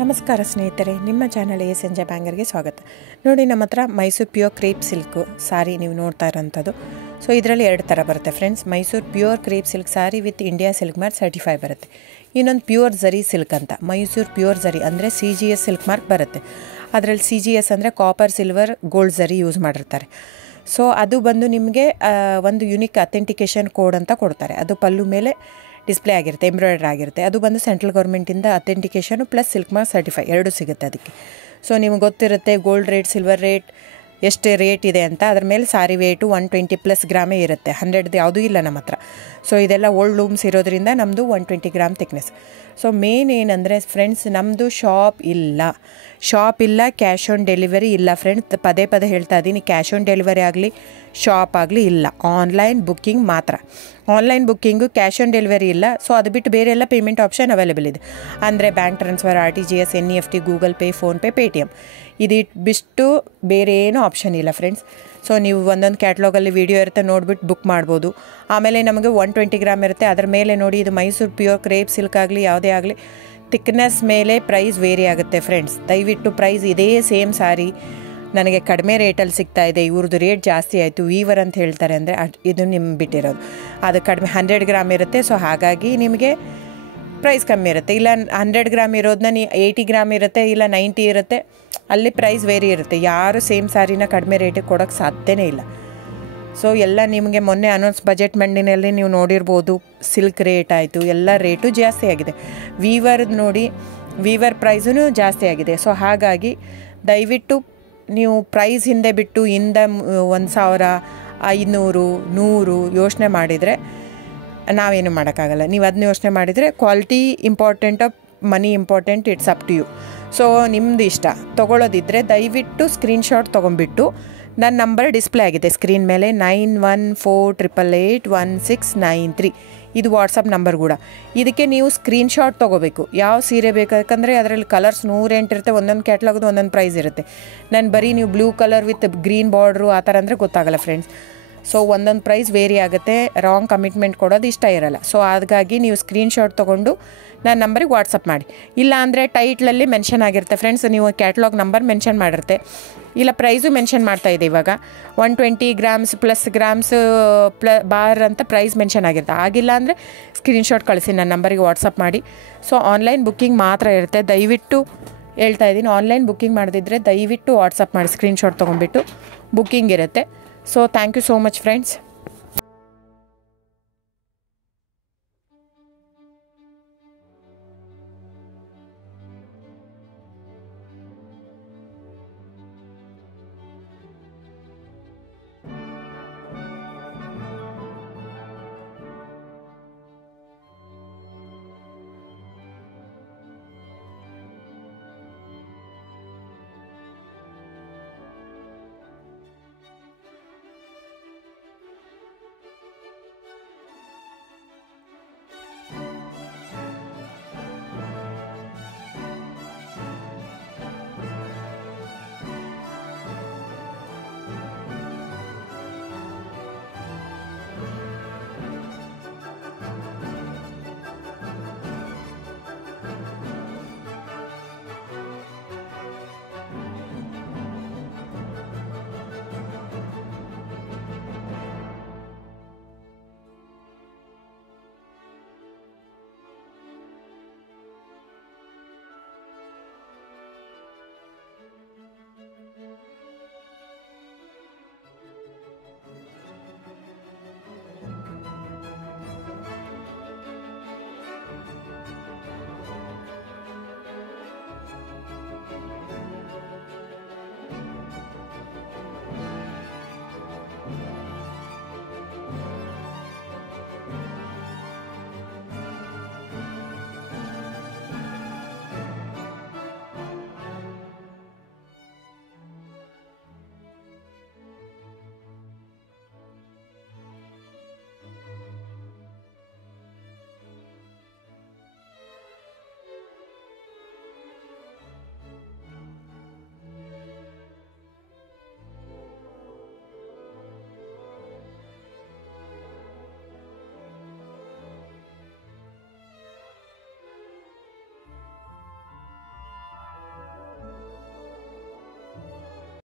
ನಮಸ್ಕಾರ ಸ್ನೇಹಿತರೆ, ನಿಮ್ಮ ಚಾನಲ್ ಸಂಜೆ ಬ್ಯಾಂಗರ್ಗೆ ಸ್ವಾಗತ. ನೋಡಿ, ನಮ್ಮ ಹತ್ರ ಮೈಸೂರು ಪ್ಯೂರ್ ಕ್ರೇಪ್ ಸಿಲ್ಕ್ ಸಾರಿ ನೀವು ನೋಡ್ತಾ ಇರೋಂಥದ್ದು. ಸೊ ಇದರಲ್ಲಿ ಎರಡು ಥರ ಬರುತ್ತೆ friends. Mysuru pure crepe silk sorry with India silk mark certify ಬರುತ್ತೆ. ಇನ್ನೊಂದು ಪ್ಯೂರ್ ಝರಿ ಸಿಲ್ಕ್ ಅಂತ, ಮೈಸೂರು ಪ್ಯೂರ್ ಝರಿ ಅಂದರೆ CGS ಸಿಲ್ಕ್ ಮಾರ್ಕ್ ಬರುತ್ತೆ. ಅದರಲ್ಲಿ CGS ಅಂದರೆ ಕಾಪರ್, ಸಿಲ್ವರ್, ಗೋಲ್ಡ್ ಝರಿ ಯೂಸ್ ಮಾಡಿರ್ತಾರೆ. ಸೊ ಅದು ಬಂದು ನಿಮಗೆ ಒಂದು ಯುನಿಕ್ ಅಥೆಂಟಿಕೇಷನ್ ಕೋಡ್ ಅಂತ ಕೊಡ್ತಾರೆ. ಅದು ಪಲ್ಲು ಮೇಲೆ ಡಿಸ್ಪ್ಲೇ ಆಗಿರುತ್ತೆ, ಎಂಬ್ರಾಯ್ಡ್ರಿ ಆಗಿರುತ್ತೆ. ಅದು ಬಂದು ಸೆಂಟ್ರಲ್ ಗೌರ್ಮೆಂಟಿಂದ ಅಥೆಂಟಿಕೇಷನು ಪ್ಲಸ್ ಸಿಲ್ಕ್ ಮಾರ್ಕ್ ಸರ್ಟಿಫೈ ಎರಡೂ ಸಿಗುತ್ತೆ ಅದಕ್ಕೆ. ಸೊ ನಿಮ್ಗೆ ಗೊತ್ತಿರುತ್ತೆ ಗೋಲ್ಡ್ ರೇಟ್, ಸಿಲ್ವರ್ ರೇಟ್ ಎಷ್ಟು ರೇಟ್ ಇದೆ ಅಂತ. ಅದ್ರ ಮೇಲೆ ಸಾರಿ ವೇಟು 120+ ಗ್ರಾಮೇ ಇರುತ್ತೆ, 100 ಯಾವುದೂ ಇಲ್ಲ ನಮ್ಮ ಹತ್ರ. ಸೊ ಇದೆಲ್ಲ ಓಲ್ಡ್ ಲೂಮ್ಸ್ ಇರೋದ್ರಿಂದ ನಮ್ಮದು 120 ಗ್ರಾಮ್ ಥಿಕ್ನೆಸ್. ಸೊ ಮೇನ್ ಏನಂದರೆ ಫ್ರೆಂಡ್ಸ್, ನಮ್ಮದು ಶಾಪ್ ಇಲ್ಲ, ಕ್ಯಾಶ್ ಆನ್ ಡೆಲಿವರಿ ಇಲ್ಲ ಫ್ರೆಂಡ್ಸ್. ಪದೇ ಹೇಳ್ತಾ ಇದ್ದೀನಿ, ಕ್ಯಾಶ್ ಆನ್ ಡೆಲಿವರಿ ಆಗಲಿ ಶಾಪ್ ಆಗಲಿ ಇಲ್ಲ, ಆನ್ಲೈನ್ ಬುಕ್ಕಿಂಗ್ ಮಾತ್ರ. Online booking, cash on delivery ಇಲ್ಲ. ಸೊ ಅದು ಬಿಟ್ಟು ಬೇರೆ ಎಲ್ಲ ಪೇಮೆಂಟ್ ಆಪ್ಷನ್ ಅವೈಲೇಬಲ್ ಇದೆ. ಅಂದರೆ bank transfer, RTGS, NEFT, Google pay, PhonePe, Paytm. ಇದು ಬಿಟ್ಟು ಬೇರೆ ಏನೂ ಆಪ್ಷನ್ ಇಲ್ಲ ಫ್ರೆಂಡ್ಸ್. ಸೊ ನೀವು ಒಂದೊಂದು ಕ್ಯಾಟ್ಲಾಗಲ್ಲಿ ವೀಡಿಯೋ ಇರುತ್ತೆ, ನೋಡಿಬಿಟ್ಟು ಬುಕ್ ಮಾಡ್ಬೋದು. ಆಮೇಲೆ ನಮಗೆ 120 ಗ್ರಾಮ್ ಇರುತ್ತೆ. ಅದರ ಮೇಲೆ ನೋಡಿ, ಇದು ಮೈಸೂರು ಪ್ಯೂರ್ ಕ್ರೇಪ್ ಸಿಲ್ಕ್ ಆಗಲಿ ಯಾವುದೇ ಆಗಲಿ ಥಿಕ್ನೆಸ್ ಮೇಲೆ ಪ್ರೈಸ್ ವೇರಿ ಆಗುತ್ತೆ ಫ್ರೆಂಡ್ಸ್. ದಯವಿಟ್ಟು ಪ್ರೈಸ್ ಇದೇ ಸೇಮ್ ಸಾರಿ ನನಗೆ ಕಡಿಮೆ ರೇಟಲ್ಲಿ ಸಿಗ್ತಾ ಇದೆ, ಇವ್ರದ್ದು ರೇಟ್ ಜಾಸ್ತಿ ಆಯಿತು ವೀವರ್ ಅಂತ ಹೇಳ್ತಾರೆ ಅಂದರೆ ಇದು ನಿಮ್ಗೆ ಬಿಟ್ಟಿರೋದು. ಅದು ಕಡಿಮೆ 100 ಗ್ರಾಮ್ ಇರುತ್ತೆ. ಸೊ ಹಾಗಾಗಿ ನಿಮಗೆ ಪ್ರೈಸ್ ಕಮ್ಮಿ ಇರುತ್ತೆ. ಇಲ್ಲ 100 ಗ್ರಾಮ್ ಇರೋದನ್ನ 80 ಗ್ರಾಮ್ ಇರುತ್ತೆ, ಇಲ್ಲ 90 ಇರುತ್ತೆ, ಅಲ್ಲಿ ಪ್ರೈಸ್ ವೇರಿ ಇರುತ್ತೆ. ಯಾರು ಸೇಮ್ ಸಾರಿನ ಕಡಿಮೆ ರೇಟಿಗೆ ಕೊಡೋಕ್ಕೆ ಸಾಧ್ಯನೇ ಇಲ್ಲ. ಸೊ ಎಲ್ಲ ನಿಮಗೆ ಮೊನ್ನೆ ಅನೌನ್ಸ್ ಬಜೆಟ್ ಮಂಡಿನಲ್ಲಿ ನೀವು ನೋಡಿರ್ಬೋದು, ಸಿಲ್ಕ್ ರೇಟ್ ಆಯಿತು, ಎಲ್ಲ ರೇಟು ಜಾಸ್ತಿ ಆಗಿದೆ. ವೀವರ್ದು ನೋಡಿ, ವೀವರ್ ಪ್ರೈಸೂ ಜಾಸ್ತಿ ಆಗಿದೆ. ಸೊ ಹಾಗಾಗಿ ದಯವಿಟ್ಟು ನೀವು ಪ್ರೈಸ್ ಹಿಂದೆ ಬಿಟ್ಟು 1,000, 500, 100 ಯೋಚನೆ ಮಾಡಿದರೆ ನಾವೇನು ಮಾಡೋಕ್ಕಾಗಲ್ಲ. ನೀವು ಅದನ್ನ ಯೋಚನೆ ಮಾಡಿದರೆ quality important, money important, it's up to you. So ನಿಮ್ಮದು ಇಷ್ಟ. ತೊಗೊಳ್ಳೋದಿದ್ದರೆ ದಯವಿಟ್ಟು ಸ್ಕ್ರೀನ್ಶಾಟ್ ತೊಗೊಂಡ್ಬಿಟ್ಟು, ನನ್ನ ನಂಬರ್ ಡಿಸ್ಪ್ಲೇ ಆಗಿದೆ ಸ್ಕ್ರೀನ್ ಮೇಲೆ, 9148881693. ಇದು ವಾಟ್ಸಪ್ ನಂಬರ್ ಕೂಡ. ಇದಕ್ಕೆ ನೀವು ಸ್ಕ್ರೀನ್ಶಾಟ್ ತೊಗೋಬೇಕು. ಯಾವ ಸೀರೆ ಬೇಕು, ಯಾಕಂದರೆ ಅದರಲ್ಲಿ ಕಲರ್ಸ್ 108 ಇರುತ್ತೆ, ಒಂದೊಂದು ಕ್ಯಾಟ್ಲಾಗದು ಒಂದೊಂದು ಪ್ರೈಸ್ ಇರುತ್ತೆ. ನಾನು ಬರೀ ನೀವು blue colour with green border ಆ ಥರ ಅಂದರೆ ಗೊತ್ತಾಗಲ್ಲ ಫ್ರೆಂಡ್ಸ್. ಸೊ ಒಂದೊಂದು ಪ್ರೈಸ್ ವೇರಿ ಆಗುತ್ತೆ, ರಾಂಗ್ ಕಮಿಟ್ಮೆಂಟ್ ಕೊಡೋದು ಇಷ್ಟ ಇರಲ್ಲ. ಸೊ ಹಾಗಾಗಿ ನೀವು ಸ್ಕ್ರೀನ್ಶಾಟ್ ತೊಗೊಂಡು ನನ್ನ ನಂಬರಿಗೆ ವಾಟ್ಸಪ್ ಮಾಡಿ. ಇಲ್ಲ ಅಂದರೆ ಟೈಟ್ಲಲ್ಲಿ ಮೆನ್ಷನ್ ಆಗಿರುತ್ತೆ ಫ್ರೆಂಡ್ಸ್, ನೀವು ಕ್ಯಾಟ್ಲಾಗ್ ನಂಬರ್ ಮೆನ್ಷನ್ ಮಾಡಿರುತ್ತೆ, ಇಲ್ಲ ಪ್ರೈಸು ಮೆನ್ಷನ್ ಮಾಡ್ತಾಯಿದೆ. ಇವಾಗ 120 ಗ್ರಾಮ್ಸ್ ಪ್ಲಸ್ ಗ್ರಾಮ್ಸ್ ಬಾರ್ ಅಂತ ಪ್ರೈಸ್ ಮೆನ್ಷನ್ ಆಗಿರುತ್ತೆ. ಆಗಿಲ್ಲ ಅಂದರೆ ಸ್ಕ್ರೀನ್ಶಾಟ್ ಕಳಿಸಿ, ನನ್ನ ನಂಬರಿಗೆ ವಾಟ್ಸಪ್ ಮಾಡಿ. ಸೊ ಆನ್ಲೈನ್ ಬುಕ್ಕಿಂಗ್ ಮಾತ್ರ ಇರುತ್ತೆ. ದಯವಿಟ್ಟು ಹೇಳ್ತಾ ಇದ್ದೀನಿ, ಆನ್ಲೈನ್ ಬುಕ್ಕಿಂಗ್ ಮಾಡದಿದ್ದರೆ ದಯವಿಟ್ಟು ವಾಟ್ಸಪ್ ಮಾಡಿ, ಸ್ಕ್ರೀನ್ಶಾಟ್ ತೊಗೊಂಡ್ಬಿಟ್ಟು ಬುಕ್ಕಿಂಗ್ ಇರುತ್ತೆ. So thank you so much friends.